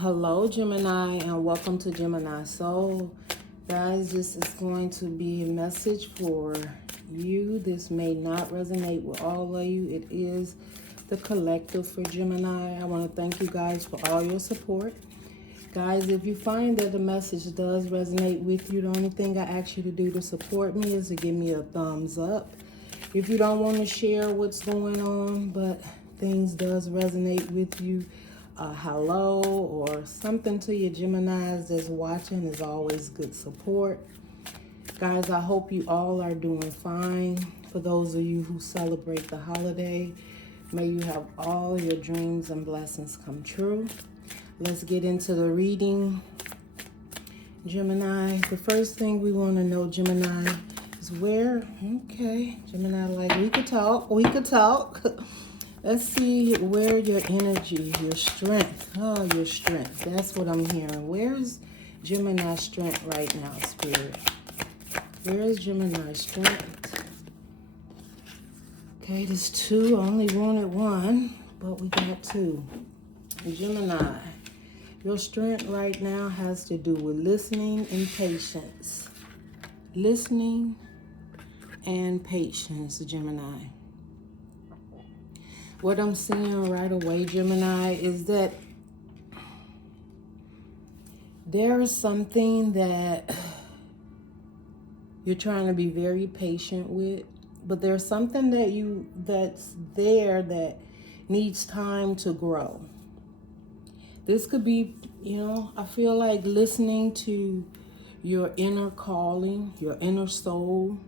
Hello, Gemini, and welcome to Gemini Soul. Guys, this is going to be a message for you. This may not resonate with all of you. It is the collective for Gemini. I want to thank you guys for all your support. Guys, if you find that the message does resonate with you, the only thing I ask you to do to support me is to give me a thumbs up. If you don't want to share what's going on, but things does resonate with you, hello or something to your Geminis that's watching is always good support. Guys, I hope you all are doing fine. For those of you who celebrate the holiday, may you have all your dreams and blessings come true. Let's get into the reading. Gemini, the first thing we want to know, Gemini, is where, okay, Gemini, like we could talk. Let's see where your energy, your strength. Oh, your strength. That's what I'm hearing. Where's Gemini's strength right now, Spirit? Where is Gemini's strength? Okay, there's two. I only wanted one, but we got two. Gemini, your strength right now has to do with listening and patience. Listening and patience, Gemini. What I'm seeing right away, Gemini, is that there is something that you're trying to be very patient with, but there's something that's there that needs time to grow. This could be, I feel like listening to your inner calling, your inner soul.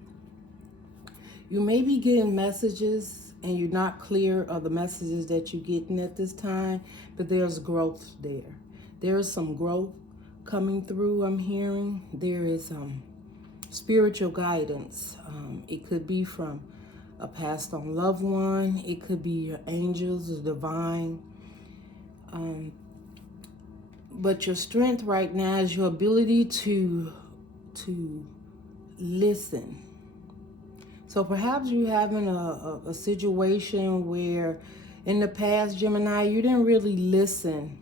You may be getting messages and you're not clear of the messages that you're getting at this time, but there's growth there. There is some growth coming through, I'm hearing. There is spiritual guidance. It could be from a passed on loved one. It could be your angels, the divine. But your strength right now is your ability to listen. So perhaps you're having a situation where in the past, Gemini, you didn't really listen.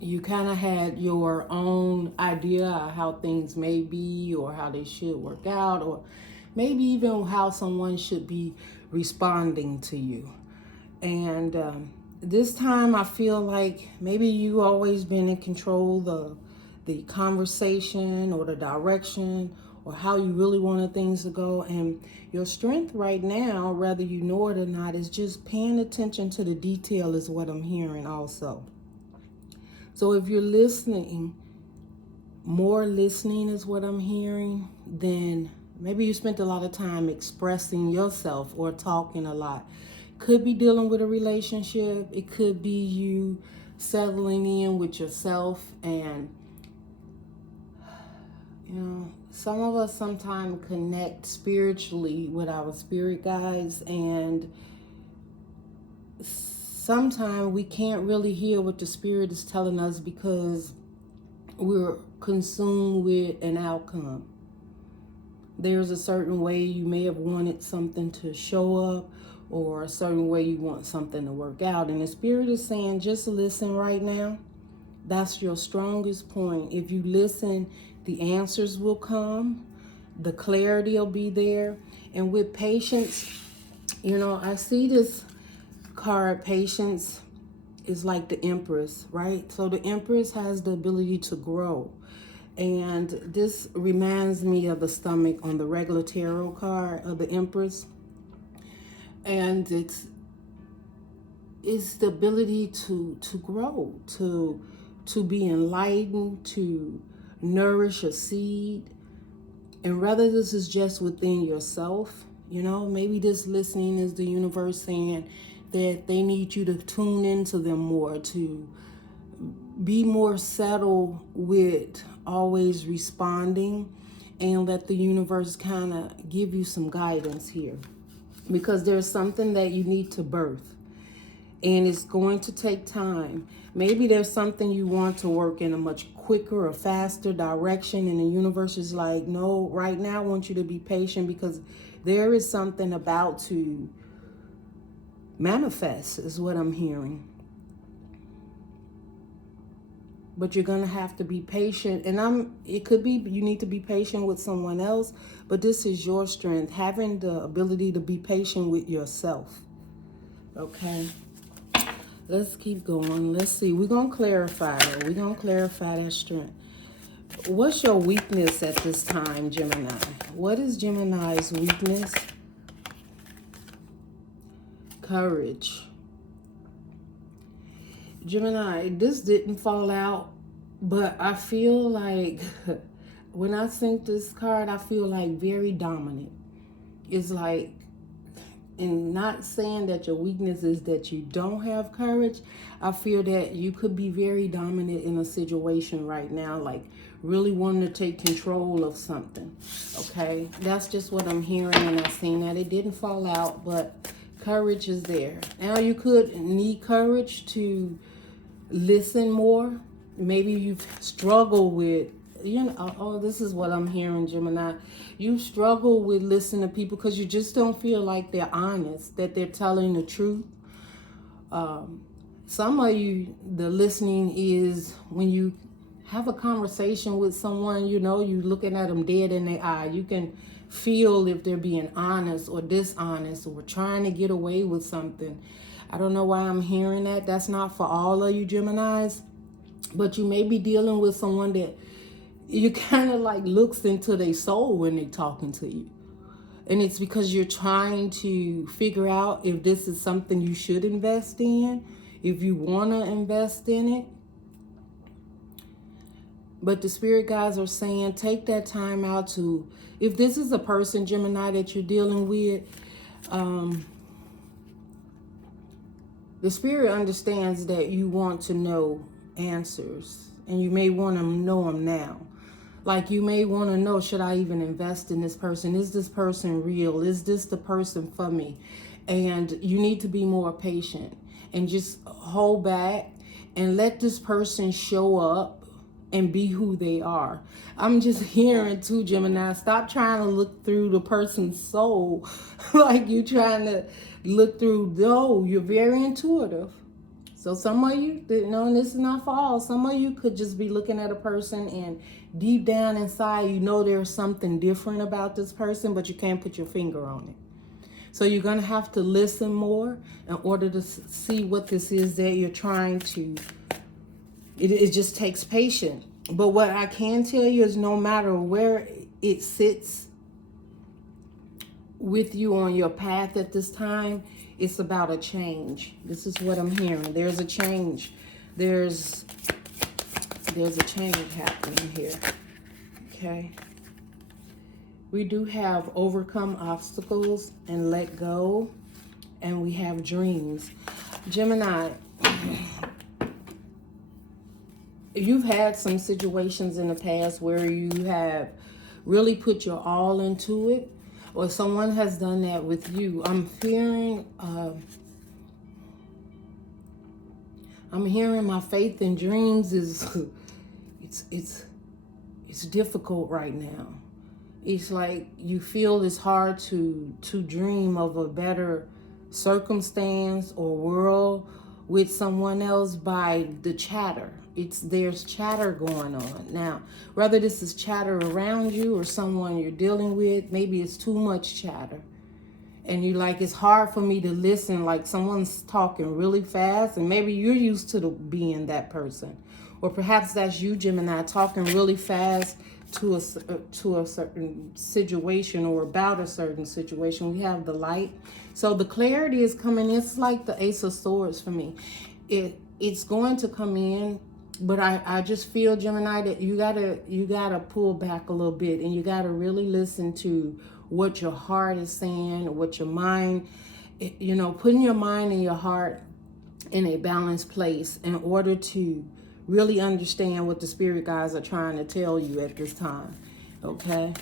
You kind of had your own idea of how things may be or how they should work out, or maybe even how someone should be responding to you. And this time I feel like maybe you always been in control of the conversation or the direction or how you really wanted things to go. And your strength right now, whether you know it or not, is just paying attention to the detail is what I'm hearing also. So if you're listening, more listening is what I'm hearing, then maybe you spent a lot of time expressing yourself or talking a lot. Could be dealing with a relationship. It could be you settling in with yourself. And some of us sometimes connect spiritually with our spirit guides, and sometimes we can't really hear what the spirit is telling us because we're consumed with an outcome. There's a certain way you may have wanted something to show up, or a certain way you want something to work out. And the spirit is saying, just listen right now. That's your strongest point. If you listen, the answers will come. The clarity will be there. And with patience, I see this card, patience, is like the Empress, right? So the Empress has the ability to grow. And this reminds me of the stomach on the regular tarot card of the Empress. And it's the ability to grow, to be enlightened, to nourish a seed. And whether this is just within yourself, maybe this listening is the universe saying that they need you to tune into them more, to be more settled with always responding, and let the universe kind of give you some guidance here. Because there's something that you need to birth, and it's going to take time. Maybe there's something you want to work in a much quicker or faster direction, and the universe is like, no, right now I want you to be patient because there is something about to manifest, is what I'm hearing. but you're going to have to be patient. And it could be you need to be patient with someone else, but this is your strength, having the ability to be patient with yourself. Okay. Let's keep going. Let's see. We're going to clarify. We're going to clarify that strength. What's your weakness at this time, Gemini? What is Gemini's weakness? Courage. Gemini, this didn't fall out, but I feel like when I think this card, I feel like very dominant. It's like, and not saying that your weakness is that you don't have courage. I feel that you could be very dominant in a situation right now, like really wanting to take control of something. Okay, that's just what I'm hearing, and I've seen that. It didn't fall out, but courage is there. Now you could need courage to listen more. Maybe you've struggled with, this is what I'm hearing, Gemini. You struggle with listening to people because you just don't feel like they're honest, that they're telling the truth. Some of you, the listening is when you have a conversation with someone, you looking at them dead in the eye. You can feel if they're being honest or dishonest or trying to get away with something. I don't know why I'm hearing that. That's not for all of you Geminis, but you may be dealing with someone that you kind of like looks into their soul when they're talking to you. And it's because you're trying to figure out if this is something you should invest in, if you want to invest in it. But the spirit guides are saying, take that time out to, if this is a person, Gemini, that you're dealing with, the spirit understands that you want to know answers, and you may want to know them now. Like you may want to know, should I even invest in this person? Is this person real? Is this the person for me? And you need to be more patient and just hold back and let this person show up and be who they are. I'm just hearing too, Gemini, stop trying to look through the person's soul like you trying to look through. No, you're very intuitive. So some of you, and this is not for all, some of you could just be looking at a person and deep down inside, there's something different about this person, but you can't put your finger on it. So you're going to have to listen more in order to see what this is that you're trying to, it just takes patience. But what I can tell you is no matter where it sits with you on your path at this time, it's about a change. This is what I'm hearing. There's a change. There's a change happening here. Okay. We do have overcome obstacles and let go. And we have dreams. Gemini, you've had some situations in the past where you have really put your all into it, or someone has done that with you. I'm hearing my faith in dreams is it's difficult right now. It's like you feel it's hard to dream of a better circumstance or world with someone else by the chatter. There's chatter going on. Now, whether this is chatter around you or someone you're dealing with, maybe it's too much chatter. And you're like, it's hard for me to listen, like someone's talking really fast, and maybe you're used to being that person. Or perhaps that's you, Gemini, talking really fast to a certain situation or about a certain situation. We have the light. So the clarity is coming. It's like the Ace of Swords for me. It's going to come in, but I just feel, Gemini, that you gotta pull back a little bit, and you gotta really listen to what your heart is saying, or what your mind, putting your mind and your heart in a balanced place in order to really understand what the spirit guides are trying to tell you at this time. Okay.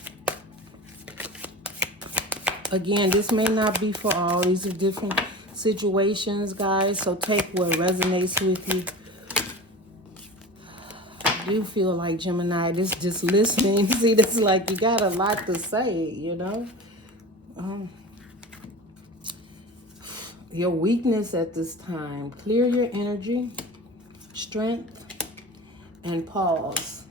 Again, this may not be for all. These are different situations, guys. So take what resonates with you. I do feel like, Gemini, this just listening. See, this is like you got a lot to say, Your weakness at this time. Clear your energy. Strength. and pause.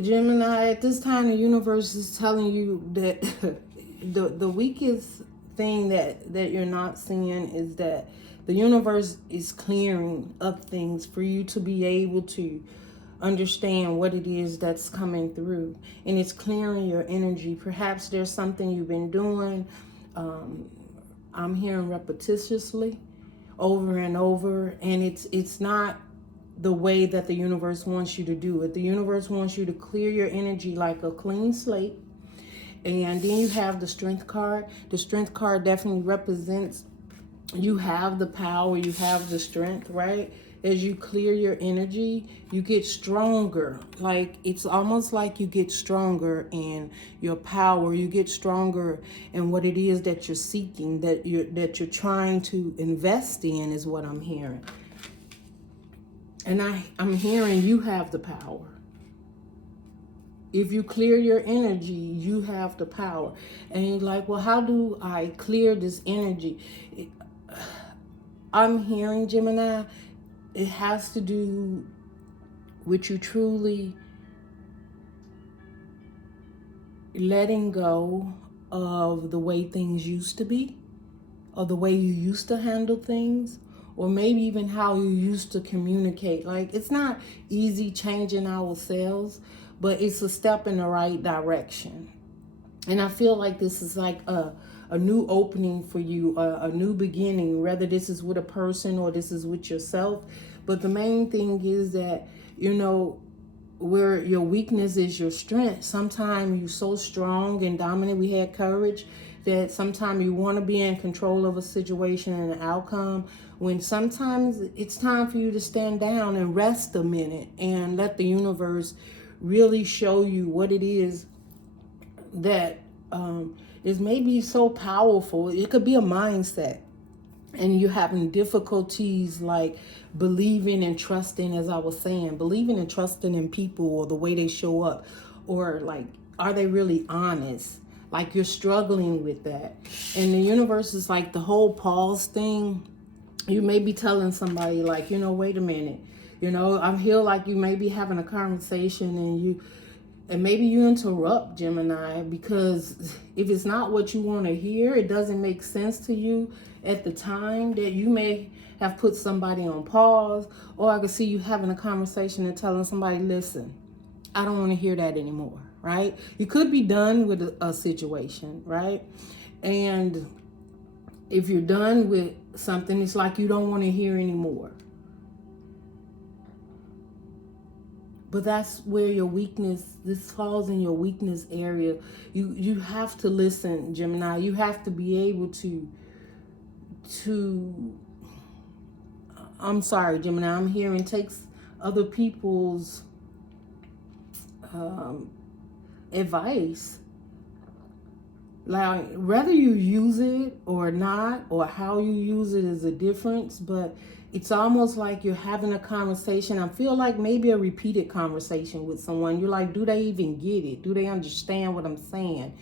Gemini, at this time, the universe is telling you that the weakest thing that you're not seeing is that the universe is clearing up things for you to be able to understand what it is that's coming through. And it's clearing your energy. Perhaps there's something you've been doing, I'm hearing repetitiously, over and over, and it's not the way that the universe wants you to do it. The universe wants you to clear your energy like a clean slate. And then you have the Strength card. The Strength card definitely represents you have the power, you have the strength, right? As you clear your energy, you get stronger. Like, it's almost like you get stronger in your power. You get stronger in what it is that you're seeking, that you're trying to invest in, is what I'm hearing. And I'm hearing you have the power. If you clear your energy, you have the power. And you're like, well, how do I clear this energy? I'm hearing, Gemini, it has to do with you truly letting go of the way things used to be, or the way you used to handle things, or maybe even how you used to communicate. Like, it's not easy changing ourselves, but it's a step in the right direction. And I feel like this is like a new opening for you, a new beginning, whether this is with a person or this is with yourself. But the main thing is that, you know, where your weakness is your strength. Sometimes you're so strong and dominant. We had courage that sometimes you want to be in control of a situation and an outcome, when sometimes it's time for you to stand down and rest a minute and let the universe really show you what it is that is maybe so powerful. It could be a mindset, and you're having difficulties like believing and trusting, as I was saying, believing and trusting in people or the way they show up, or like, are they really honest? Like, you're struggling with that. And the universe is like, the whole pause thing. You may be telling somebody like, you know, wait a minute, you know, I feel like you may be having a conversation and maybe you interrupt, Gemini, because if it's not what you want to hear, it doesn't make sense to you at the time, that you may have put somebody on pause. Or I could see you having a conversation and telling somebody, listen, I don't want to hear that anymore, right? You could be done with a situation, right? And if you're done with something, it's like you don't want to hear anymore. But that's where your weakness, this falls in your weakness area. You have to listen, Gemini. You have to be able to I'm sorry, Gemini, I'm hearing takes other people's advice. Like, whether you use it or not, or how you use it, is a difference, but it's almost like you're having a conversation. I feel like maybe a repeated conversation with someone. You're like, do they even get it? Do they understand what I'm saying?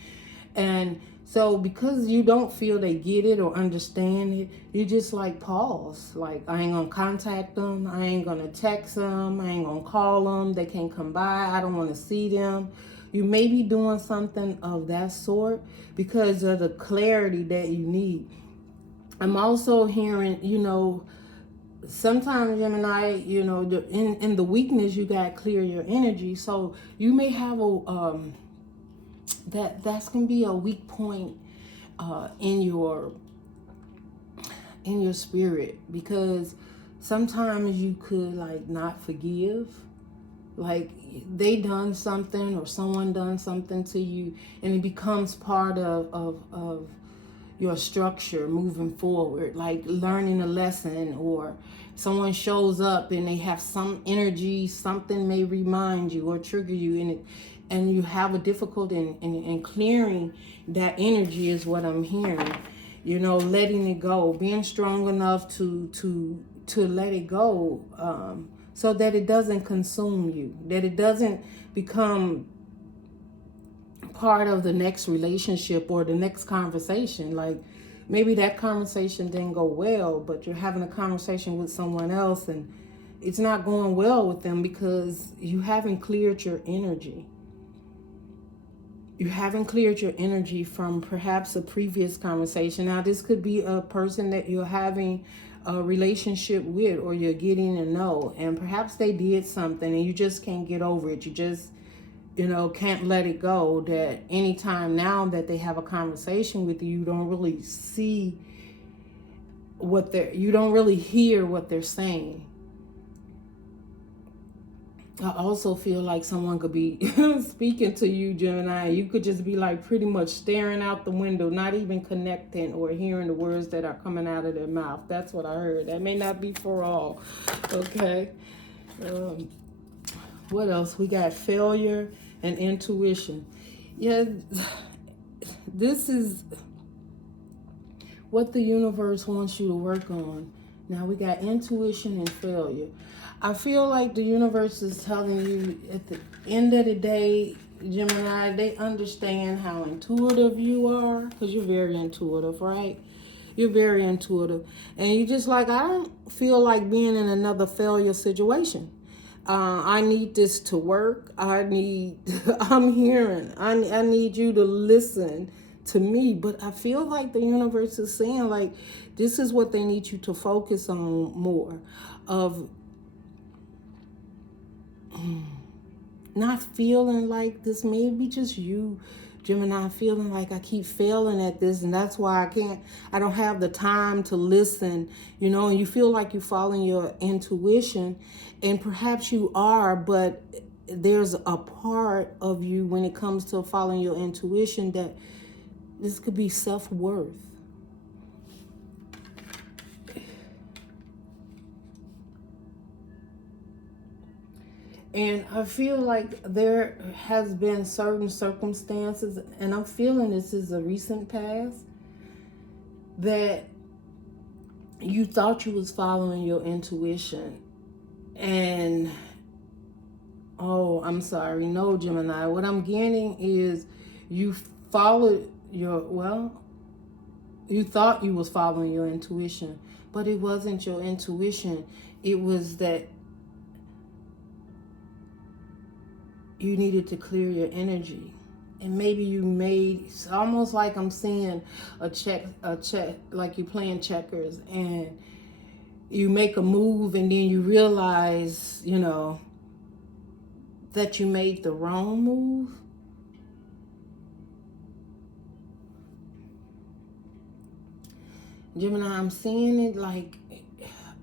And so because you don't feel they get it or understand it, you just like pause. Like, I ain't gonna contact them. I ain't gonna text them. I ain't gonna call them. They can't come by. I don't want to see them. You may be doing something of that sort because of the clarity that you need. I'm also hearing, you know, sometimes, Gemini, you know, in the weakness, you got to clear your energy. So you may have a, that's going to be a weak point in your spirit, because sometimes you could like not forgive. Like, they done something or someone done something to you, and it becomes part of your structure moving forward, like learning a lesson, or someone shows up and they have some energy, something may remind you or trigger you, and you have a difficulty in clearing that energy, is what I'm hearing. You know, letting it go, being strong enough to let it go, so that it doesn't consume you, that it doesn't become part of the next relationship or the next conversation. Like, maybe that conversation didn't go well, but you're having a conversation with someone else, and it's not going well with them because you haven't cleared your energy. You haven't cleared your energy from perhaps a previous conversation. Now, this could be a person that you're having a relationship with, or you're getting to know, and perhaps they did something and you just can't get over it. You just, can't let it go. That anytime now that they have a conversation with you, you don't really see you don't really hear what they're saying. I also feel like someone could be speaking to you, Gemini. You could just be like pretty much staring out the window, not even connecting or hearing the words that are coming out of their mouth. That's what I heard. That may not be for all. Okay. What else? We got failure and intuition. Yeah, this is what the universe wants you to work on. Now we got intuition and failure. I feel like the universe is telling you at the end of the day, Gemini, they understand how intuitive you are, because you're very intuitive, right? You're very intuitive. And you just like, I don't feel like being in another failure situation. I need this to work. I'm hearing. I need you to listen to me. But I feel like the universe is saying, like, this is what they need you to focus on more of. Not feeling like this, maybe just you, Gemini, feeling like I keep failing at this, and that's why I don't have the time to listen, and you feel like you're following your intuition, and perhaps you are, but there's a part of you when it comes to following your intuition that this could be self-worth. And I feel like there has been certain circumstances, and I'm feeling this is a recent past, that you thought you was following your intuition. And, oh, I'm sorry. No, Gemini. What I'm getting is you followed you thought you was following your intuition, but it wasn't your intuition. It was that you needed to clear your energy. And maybe it's almost like I'm seeing a check, like you're playing checkers and you make a move and then you realize, that you made the wrong move. Gemini, I'm seeing it like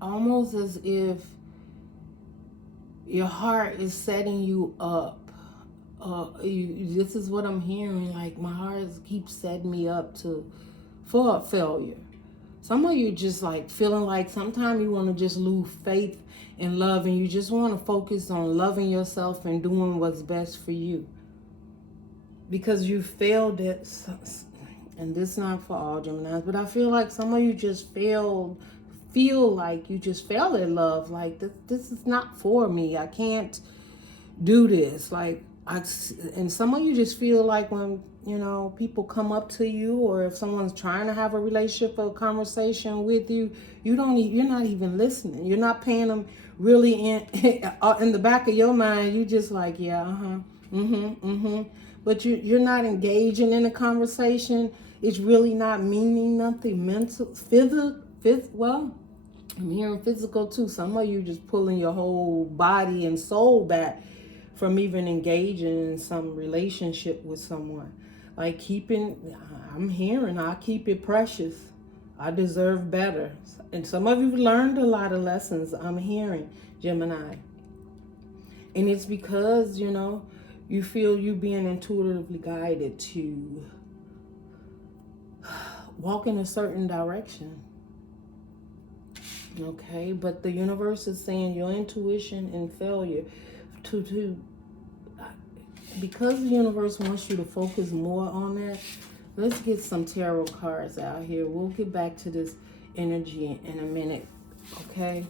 almost as if your heart is setting you up. This is what I'm hearing. Like my heart keeps setting me up for a failure. Some of you just like feeling like sometimes you want to just lose faith in love, and you just want to focus on loving yourself and doing what's best for you, because you failed it. And this is not for all Geminis, but I feel like some of you just feel like you just failed at love. Like this is not for me. I can't do this. And some of you just feel like when, people come up to you, or if someone's trying to have a relationship or a conversation with you, you're not even listening. You're not paying them really in the back of your mind. You just like, yeah, but you're not engaging in a conversation. It's really not meaning nothing. Well, I'm hearing physical too. Some of you just pulling your whole body and soul back from even engaging in some relationship with someone. Like I'm hearing, I keep it precious. I deserve better. And some of you learned a lot of lessons, I'm hearing, Gemini. And it's because, you feel you being intuitively guided to walk in a certain direction. Okay, but the universe is saying your intuition and failure because the universe wants you to focus more on that. Let's get some tarot cards out here. We'll get back to this energy in a minute. Okay,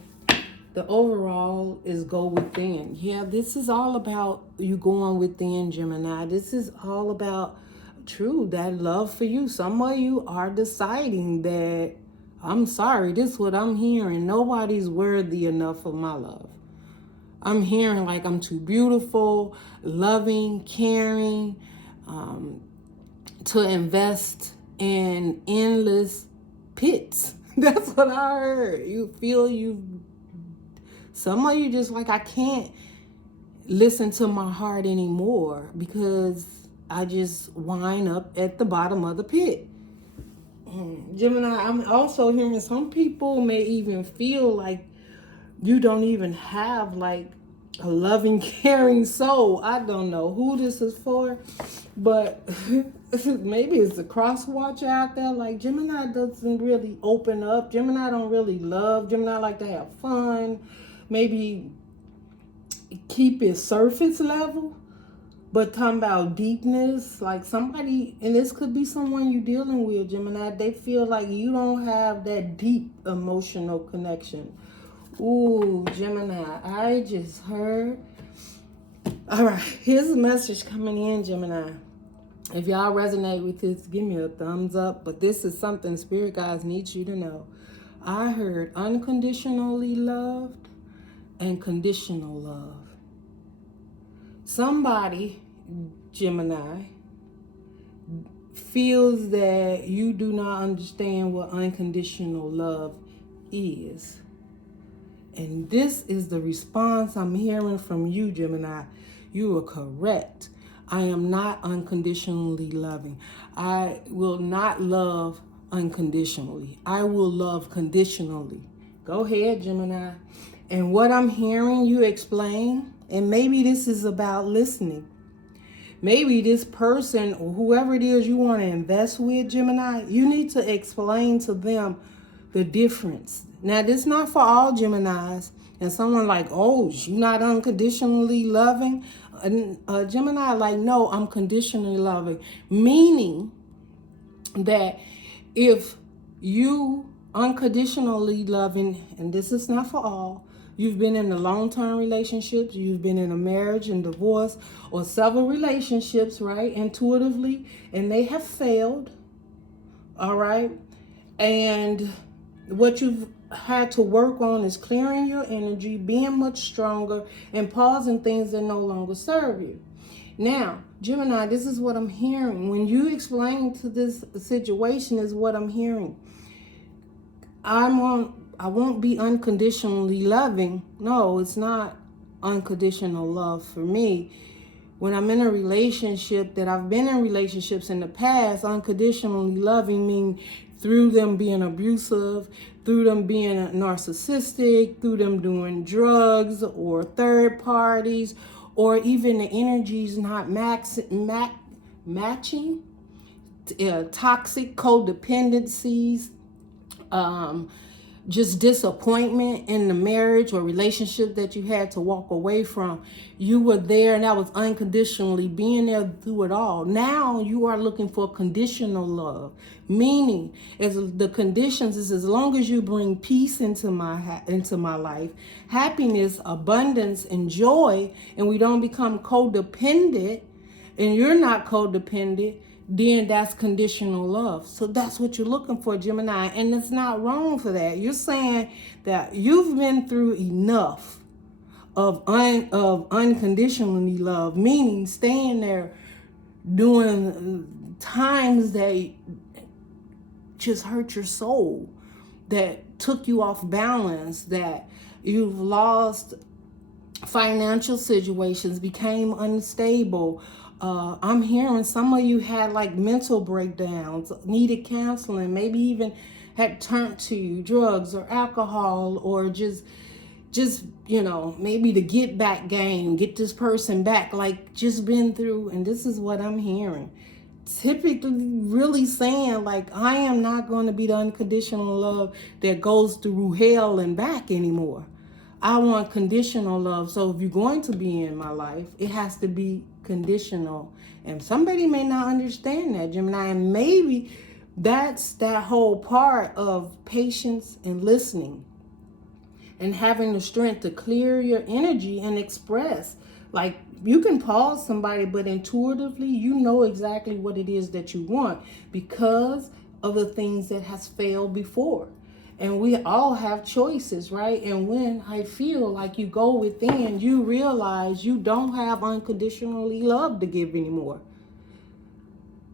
the overall is go within. Yeah, this is all about you going within, Gemini. This is all about that love for you. Some of you are deciding that I'm sorry, this is what I'm hearing. Nobody's worthy enough of my love. I'm hearing like I'm too beautiful, loving, caring, to invest in endless pits. That's what I heard. You feel some of you just like, I can't listen to my heart anymore because I just wind up at the bottom of the pit. Gemini, I'm also hearing some people may even feel like you don't even have like a loving, caring soul. I don't know who this is for, but maybe it's a cross watcher out there. Like Gemini doesn't really open up. Gemini don't really love. Gemini like to have fun. Maybe keep it surface level. But talking about deepness, like somebody, and this could be someone you're dealing with, Gemini, they feel like you don't have that deep emotional connection. Ooh, Gemini, I just heard. All right, here's a message coming in, Gemini. If y'all resonate with this, give me a thumbs up. But this is something Spirit Guides need you to know. I heard unconditionally loved and conditional love. Somebody, Gemini, feels that you do not understand what unconditional love is. And this is the response I'm hearing from you, Gemini. You are correct. I am not unconditionally loving. I will not love unconditionally. I will love conditionally. Go ahead, Gemini. And what I'm hearing you explain, and maybe this is about listening. Maybe this person or whoever it is you want to invest with, Gemini, you need to explain to them the difference. Now, this is not for all Geminis. And someone like, oh, you're not unconditionally loving? Gemini like, no, I'm conditionally loving. Meaning that if you unconditionally loving, and this is not for all, you've been in a long-term relationships, you've been in a marriage and divorce, or several relationships, right, intuitively, and they have failed, all right? And what you've had to work on is clearing your energy, being much stronger, and pausing things that no longer serve you. Now, Gemini, this is what I'm hearing. When you explain to this situation is what I'm hearing. I won't be unconditionally loving. No, it's not unconditional love for me. When I'm in a relationship, that I've been in relationships in the past, unconditionally loving means through them being abusive, through them being narcissistic, through them doing drugs or third parties, or even the energies not matching, toxic codependencies, just disappointment in the marriage or relationship that you had to walk away from. You were there and that was unconditionally being there through it all. Now you are looking for conditional love, meaning as the conditions is as long as you bring peace into my life, happiness, abundance, and joy, and we don't become codependent, and you're not codependent, then that's conditional love. So that's what you're looking for, Gemini. And it's not wrong for that. You're saying that you've been through enough of unconditionally love, meaning staying there doing times that just hurt your soul, that took you off balance, that you've lost financial situations, became unstable. I'm hearing some of you had like mental breakdowns, needed counseling, maybe even had turned to drugs or alcohol, or just maybe the get back game, get this person back, like just been through. And this is what I'm hearing. Typically really saying like, I am not going to be the unconditional love that goes through hell and back anymore. I want conditional love. So if you're going to be in my life, it has to be conditional. And somebody may not understand that, Gemini. And maybe that's that whole part of patience and listening and having the strength to clear your energy and express. Like, you can pause somebody, but intuitively, you know exactly what it is that you want because of the things that has failed before. And we all have choices, right? And when I feel like you go within, you realize you don't have unconditionally love to give anymore.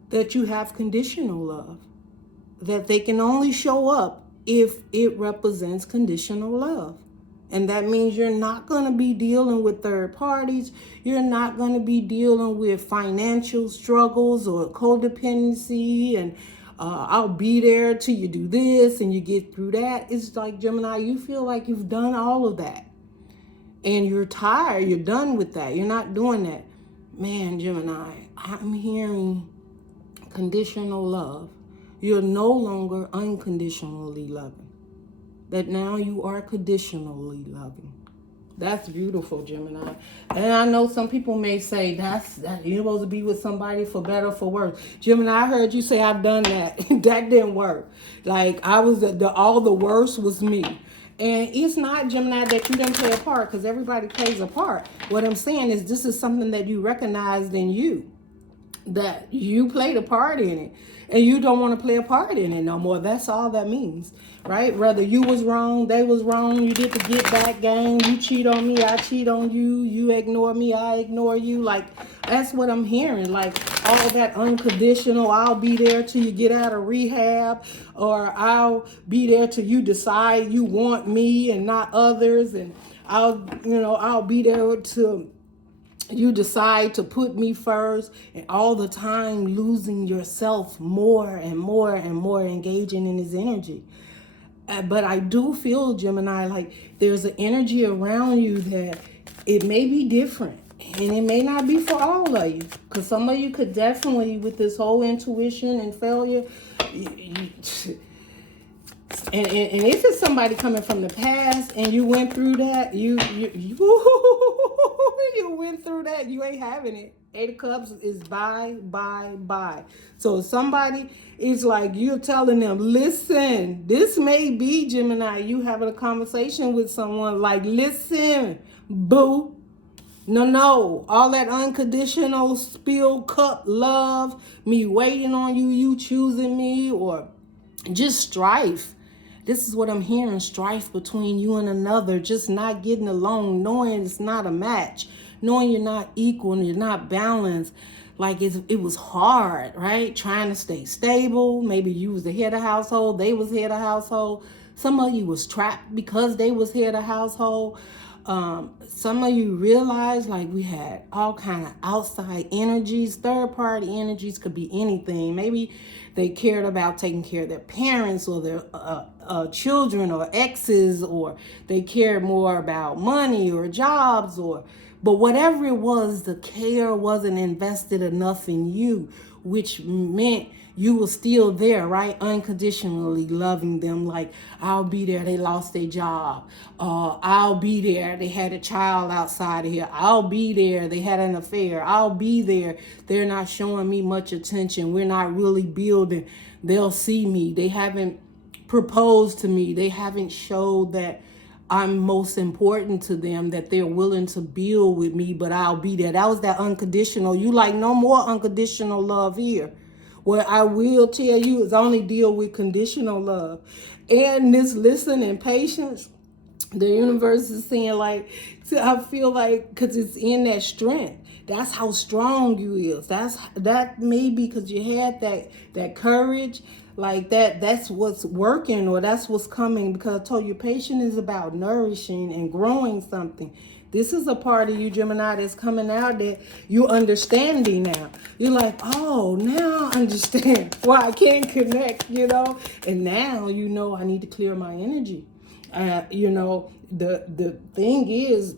That you have conditional love. That they can only show up if it represents conditional love. And that means you're not going to be dealing with third parties. You're not going to be dealing with financial struggles or codependency and I'll be there till you do this and you get through that. It's like, Gemini, you feel like you've done all of that. And you're tired. You're done with that. You're not doing that. Man, Gemini, I'm hearing conditional love. You're no longer unconditionally loving. That now you are conditionally loving. That's beautiful, Gemini. And I know some people may say that you're supposed to be with somebody for better or for worse. Gemini, I heard you say I've done that. That didn't work. Like I was all the worst was me. And it's not, Gemini, that you didn't play a part, because everybody plays a part. What I'm saying is this is something that you recognized in you. That you played a part in it and you don't want to play a part in it no more. That's all that means, right? Whether you was wrong, they was wrong, you did the get back game, you cheat on me, I cheat on you, you ignore me, I ignore you. Like, that's what I'm hearing. Like all that unconditional, I'll be there till you get out of rehab, or I'll be there till you decide you want me and not others, and I'll be there to you decide to put me first, and all the time losing yourself more and more and more, engaging in his energy. But I do feel, Gemini, like there's an energy around you that it may be different. And it may not be for all of you. Because some of you could definitely, with this whole intuition and failure, and if it's somebody coming from the past and you went through that, you went through that, you ain't having it. Eight of Cups is bye, bye, bye. So somebody is like, you're telling them, listen, this may be, Gemini, you having a conversation with someone like, listen, boo. No, all that unconditional spilled cup love, me waiting on you, you choosing me, or just strife. This is what I'm hearing, strife between you and another, just not getting along, knowing it's not a match, knowing you're not equal and you're not balanced. Like it was hard, right? Trying to stay stable. Maybe you was the head of household, they was head of household. Some of you was trapped because they was head of household. Some of you realize like we had all kind of outside energies, third party energies, could be anything. Maybe they cared about taking care of their parents or their children or exes, or they cared more about money or jobs, but whatever it was, the care wasn't invested enough in you, which meant you were still there, right? Unconditionally loving them. Like, I'll be there, they lost their job. I'll be there, they had a child outside of here. I'll be there, they had an affair. I'll be there, they're not showing me much attention. We're not really building. They'll see me. They haven't proposed to me. They haven't showed that I'm most important to them, that they're willing to build with me, but I'll be there. That was that unconditional. You like no more unconditional love here. What I will tell you is only deal with conditional love. And this listen and patience, the universe is saying like, I feel like, because it's in that strength. That's how strong you is. That may be because you had that courage, like that's what's working, or that's what's coming. Because I told you, patience is about nourishing and growing something. This is a part of you, Gemini, that's coming out that you're understanding now. You're like, oh, now I understand why I can't connect, And now I need to clear my energy. The thing is,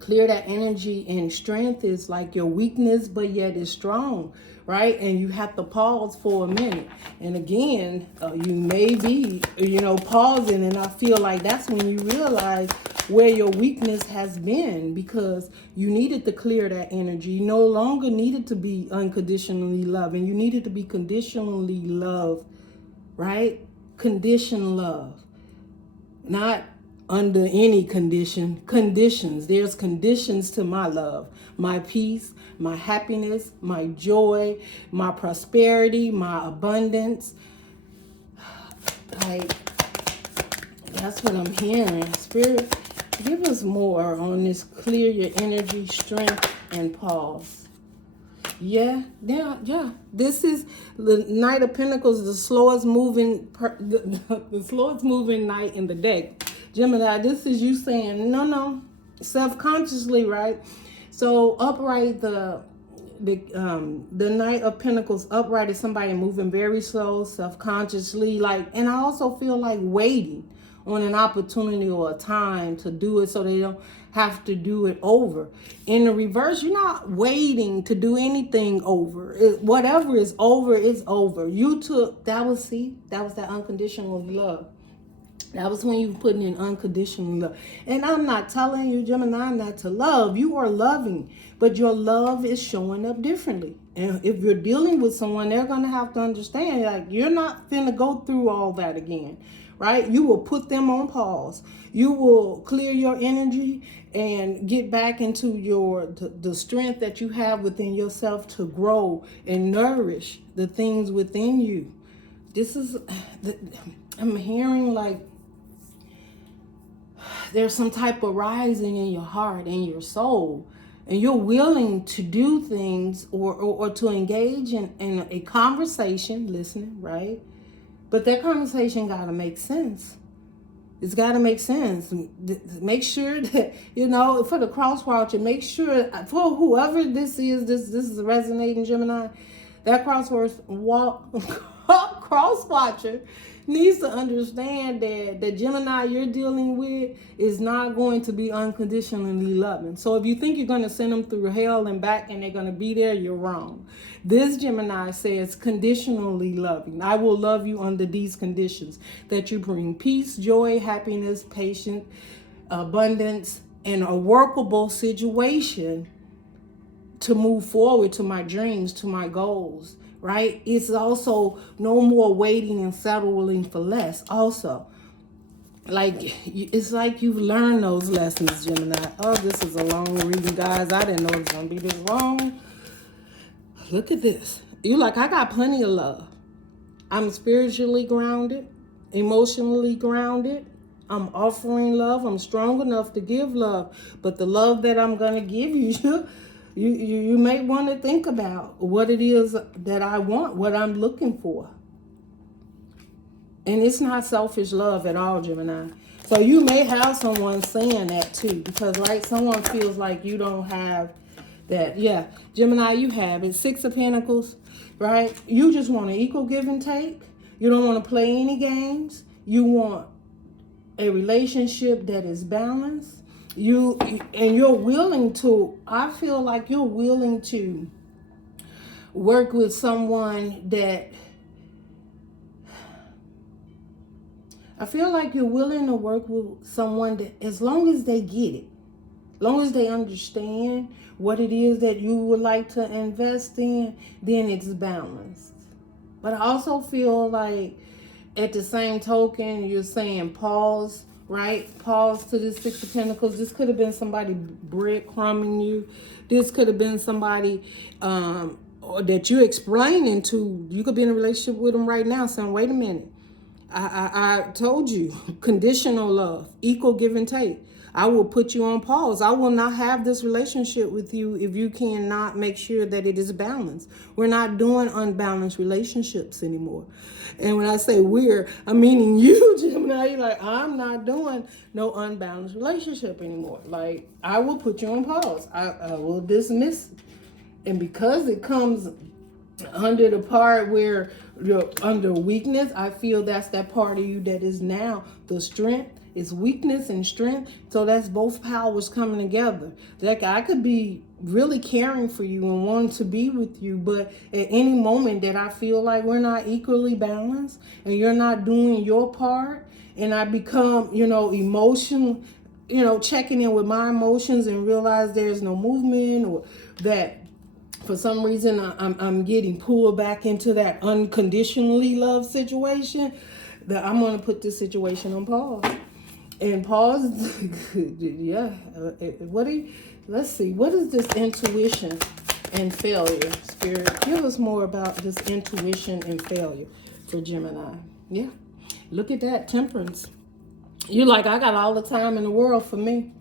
clear that energy, and strength is like your weakness, but yet it's strong, right? And you have to pause for a minute. And again, you may be, pausing, and I feel like that's when you realize where your weakness has been, because you needed to clear that energy. You no longer needed to be unconditionally loving. You needed to be conditionally loved, right? Conditioned love, not under any conditions. There's conditions to my love, my peace, my happiness, my joy, my prosperity, my abundance. Like, That's what I'm hearing. Spirit, give us more on this. Clear your energy, strength, and pause. Yeah. This is the Knight of Pentacles, the slowest moving, the slowest moving knight in the deck. Gemini, this is you saying no, self-consciously, right? So upright, the Knight of Pentacles upright is somebody moving very slow, self-consciously, like, and I also feel like waiting on an opportunity or a time to do it so they don't have to do it over. In the reverse, you're not waiting to do anything over. Whatever is over, is over. You took, that was that unconditional love. That was when you were putting in unconditional love. And I'm not telling you, Gemini, not to love. You are loving, but your love is showing up differently. And if you're dealing with someone, they're going to have to understand, like, you're not finna go through all that again, right? You will put them on pause. You will clear your energy and get back into the strength that you have within yourself to grow and nourish the things within you. This is, I'm hearing like, there's some type of rising in your heart and your soul, and you're willing to do things or to engage in a conversation, listening, right? But that conversation got to make sense. It's got to make sense. Make sure that, for the cross watcher, make sure, for whoever this is resonating, Gemini, that cross watcher needs to understand that the Gemini you're dealing with is not going to be unconditionally loving. So if you think you're going to send them through hell and back and they're going to be there, you're wrong. This Gemini says conditionally loving. I will love you under these conditions, that you bring peace, joy, happiness, patience, abundance, and a workable situation to move forward to my dreams, to my goals, right? It's also no more waiting and settling for less. Also, like, it's like you've learned those lessons, Gemini. Oh, this is a long reading, guys. I didn't know it was going to be this long. Look at this. You're like, I got plenty of love. I'm spiritually grounded, emotionally grounded. I'm offering love. I'm strong enough to give love. But the love that I'm going to give you, you may want to think about what it is that I want, what I'm looking for. And it's not selfish love at all, Gemini. So you may have someone saying that too, because, right, someone feels like you don't have that. Yeah, Gemini, you have it. 6 of Pentacles, right? You just want an equal give and take. You don't want to play any games. You want a relationship that is balanced. You're willing to, I feel like you're willing to work with someone that, I feel like you're willing to work with someone that, as long as they get it, as long as they understand what it is that you would like to invest in, then it's balanced. But I also feel like, at the same token, you're saying pause, right? Pause to the 6 of Pentacles. This could have been somebody breadcrumbing you. This could have been somebody or that you're explaining to. You could be in a relationship with them right now saying, wait a minute. I told you, conditional love, equal give and take. I will put you on pause. I will not have this relationship with you if you cannot make sure that it is balanced. We're not doing unbalanced relationships anymore. And when I say we're, I'm meaning you, Gemini. You're like, I'm not doing no unbalanced relationship anymore. Like, I will put you on pause. I will dismiss. And because it comes under the part where you're under weakness, I feel that's that part of you that is now the strength. It's weakness and strength. So that's both powers coming together. Like, I could be really caring for you and wanting to be with you, but at any moment that I feel like we're not equally balanced and you're not doing your part, and I become, emotional, checking in with my emotions and realize there's no movement, or that for some reason I'm getting pulled back into that unconditionally love situation, that I'm going to put this situation on pause. And pause, yeah. Let's see. What is this intuition and failure? Spirit, give us more about this intuition and failure for Gemini. Yeah. Look at that, Temperance. You're like, I got all the time in the world for me.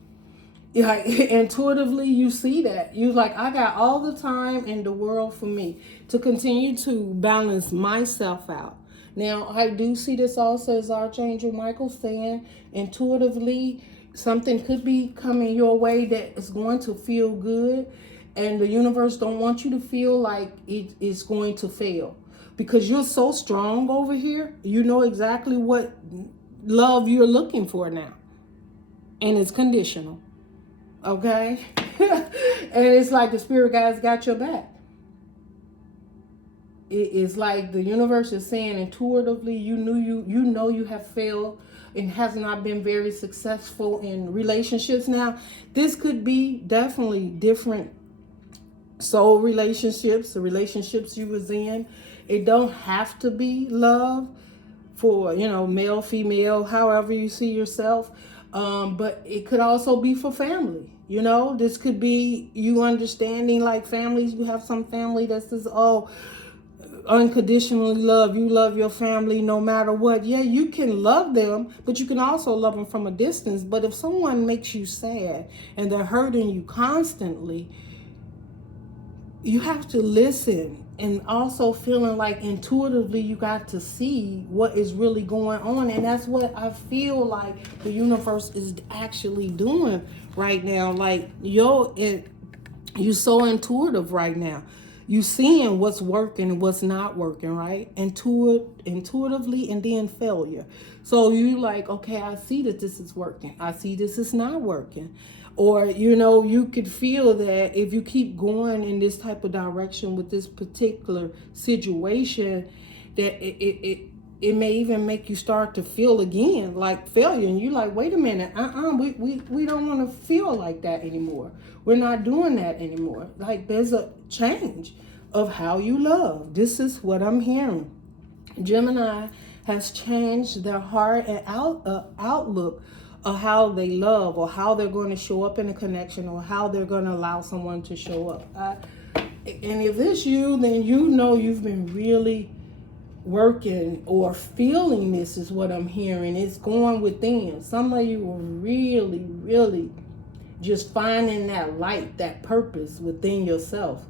Like, intuitively, you see that. You're like, I got all the time in the world for me to continue to balance myself out. Now, I do see this also as Archangel Michael saying, intuitively, something could be coming your way that is going to feel good. And the universe don't want you to feel like it is going to fail. Because you're so strong over here, you know exactly what love you're looking for now. And it's conditional. Okay? And it's like the spirit guides got your back. It's like the universe is saying intuitively, you know you have failed and has not been very successful in relationships. Now, this could be definitely different soul relationships, the relationships you was in. It don't have to be love for, male, female, however you see yourself. But it could also be for family. This could be you understanding, like families. You have some family that says, oh, unconditionally love. You love your family no matter what. Yeah, you can love them, but you can also love them from a distance. But if someone makes you sad and they're hurting you constantly, you have to listen, and also feeling like intuitively you got to see what is really going on. And that's what I feel like the universe is actually doing right now. Like, you so intuitive right now. You seeing what's working and what's not working, right? Intuitively, and then failure. So you like, okay, I see that this is working. I see this is not working. Or, you could feel that if you keep going in this type of direction with this particular situation, that it may even make you start to feel again like failure. And you're like, wait a minute, we don't want to feel like that anymore. We're not doing that anymore. Like, there's a change of how you love. This is what I'm hearing. Gemini has changed their heart and outlook of how they love, or how they're going to show up in a connection, or how they're going to allow someone to show up. And if it's you, then you've been really working or feeling. This is what I'm hearing. It's going within. Some of you are really, really just finding that light, that purpose within yourself.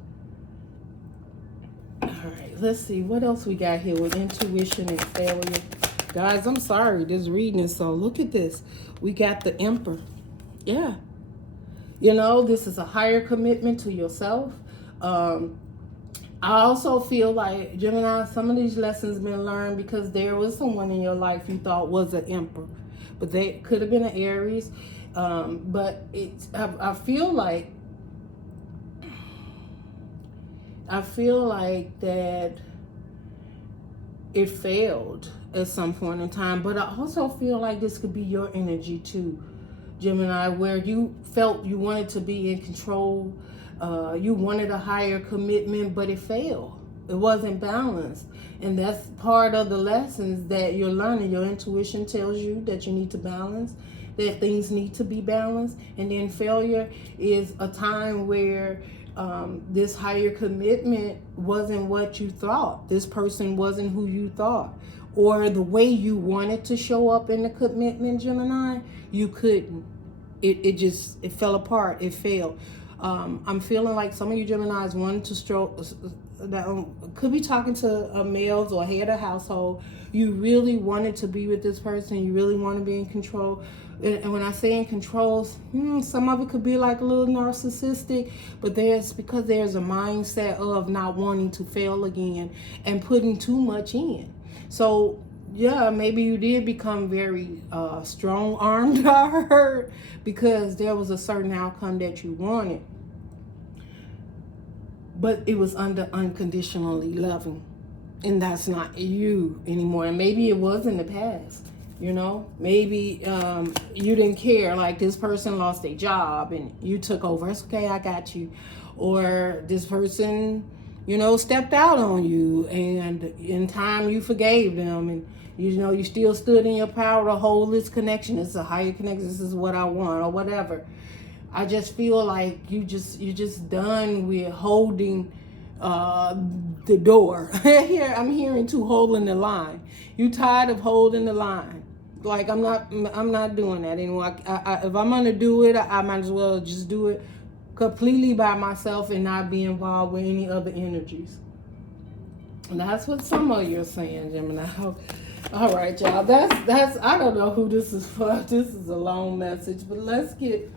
All right, let's see what else we got here with intuition and failure. Guys, I'm sorry, this reading is so. Look at this. We got the Emperor. Yeah. This is a higher commitment to yourself. I also feel like, Gemini, some of these lessons been learned because there was someone in your life you thought was an Emperor. But they could have been an Aries. But I feel like that it failed at some point in time. But I also feel like this could be your energy too, Gemini, where you felt you wanted to be in control. You wanted a higher commitment, but it failed. It wasn't balanced. And that's part of the lessons that you're learning. Your intuition tells you that you need to balance, that things need to be balanced. And then failure is a time where this higher commitment wasn't what you thought. This person wasn't who you thought. Or the way you wanted to show up in the commitment, Gemini, you couldn't. It fell apart. It failed. I'm feeling like some of you Geminis wanted to stroke, could be talking to males or head of household. You really wanted to be with this person. You really want to be in control. And when I say in control, some of it could be like a little narcissistic, but because there's a mindset of not wanting to fail again and putting too much in. So yeah, maybe you did become very strong-armed, I heard, because there was a certain outcome that you wanted. But it was under unconditionally loving. And that's not you anymore. And maybe it was in the past, Maybe you didn't care. Like, this person lost their job and you took over. It's okay, I got you. Or this person, stepped out on you, and in time you forgave them, and you still stood in your power to hold this connection. It's a higher connection. This is what I want, or whatever. I just feel like you're just done with holding the door. Here I'm hearing too, holding the line. You tired of holding the line. Like, I'm not doing that anymore. If I'm gonna do it, I might as well just do it completely by myself and not be involved with any other energies. And that's what some of you are saying, Gemini. All right, y'all. That's. I don't know who this is for. This is a long message, but let's get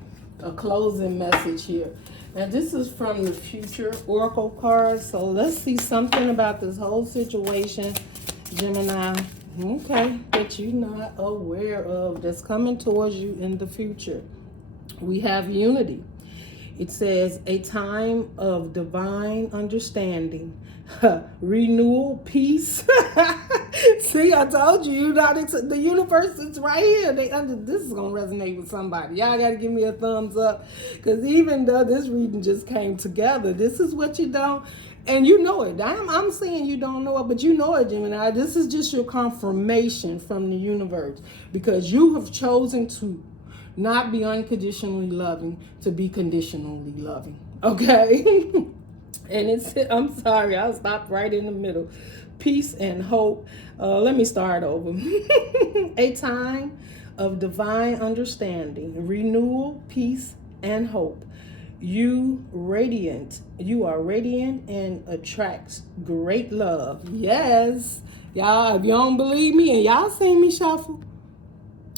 a closing message here. Now, this is from the Future Oracle cards. So let's see something about this whole situation, Gemini. Okay, that you're not aware of, that's coming towards you in the future. We have unity. It says a time of divine understanding, renewal, peace. See, I told you, the universe is right here. This is gonna resonate with somebody. Y'all gotta give me a thumbs up, because even though this reading just came together, this is what you don't, and you know it. I'm saying you don't know it, but you know it, Gemini. This is just your confirmation from the universe, because you have chosen to not be unconditionally loving, to be conditionally loving. Okay? And I'm sorry, I'll stop right in the middle. Peace and hope. Let me start over. A time of divine understanding, renewal, peace, and hope. You are radiant and attracts great love. Yes. Y'all, if you don't believe me and y'all seen me shuffle,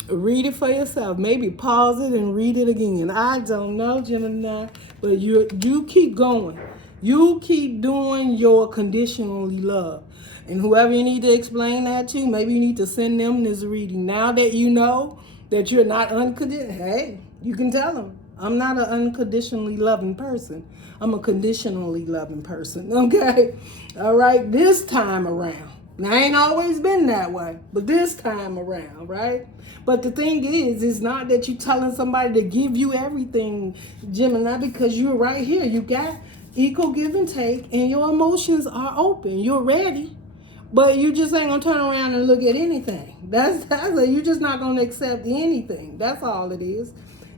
read it for yourself. Maybe pause it and read it again. I don't know, Gemini, but you keep going. You keep doing your conditionally love. And whoever you need to explain that to, maybe you need to send them this reading. Now that you know that you're not unconditional, hey, you can tell them, I'm not an unconditionally loving person. I'm a conditionally loving person, okay? All right, this time around. Now, I ain't always been that way, but this time around, right? But the thing is, it's not that you're telling somebody to give you everything, Gemini, because you're right here. You got equal give and take, and your emotions are open. You're ready, but you just ain't gonna turn around and look at anything. You're just not gonna accept anything. That's all it is.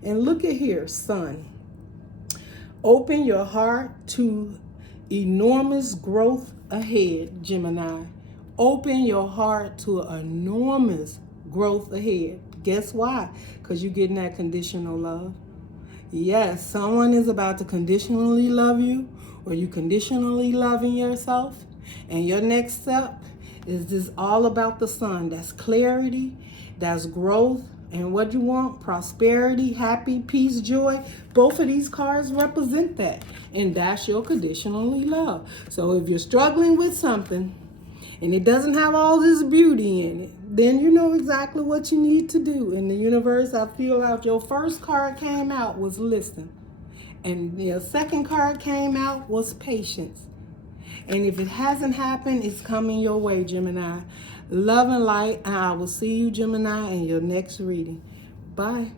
And look at here, Sun. Open your heart to enormous growth ahead, Gemini. Open your heart to enormous growth ahead. Guess why? Because you're getting that conditional love. Yes, someone is about to conditionally love you, or you conditionally loving yourself. And your next step is this all about the Sun. That's clarity, that's growth, and what you want, prosperity, happy, peace, joy. Both of these cards represent that. And that's your conditionally love. So if you're struggling with something, and it doesn't have all this beauty in it, then you know exactly what you need to do. In the universe, I feel out your first card came out was listen. And your second card came out was patience. And if it hasn't happened, it's coming your way, Gemini. Love and light, and I will see you, Gemini, in your next reading. Bye.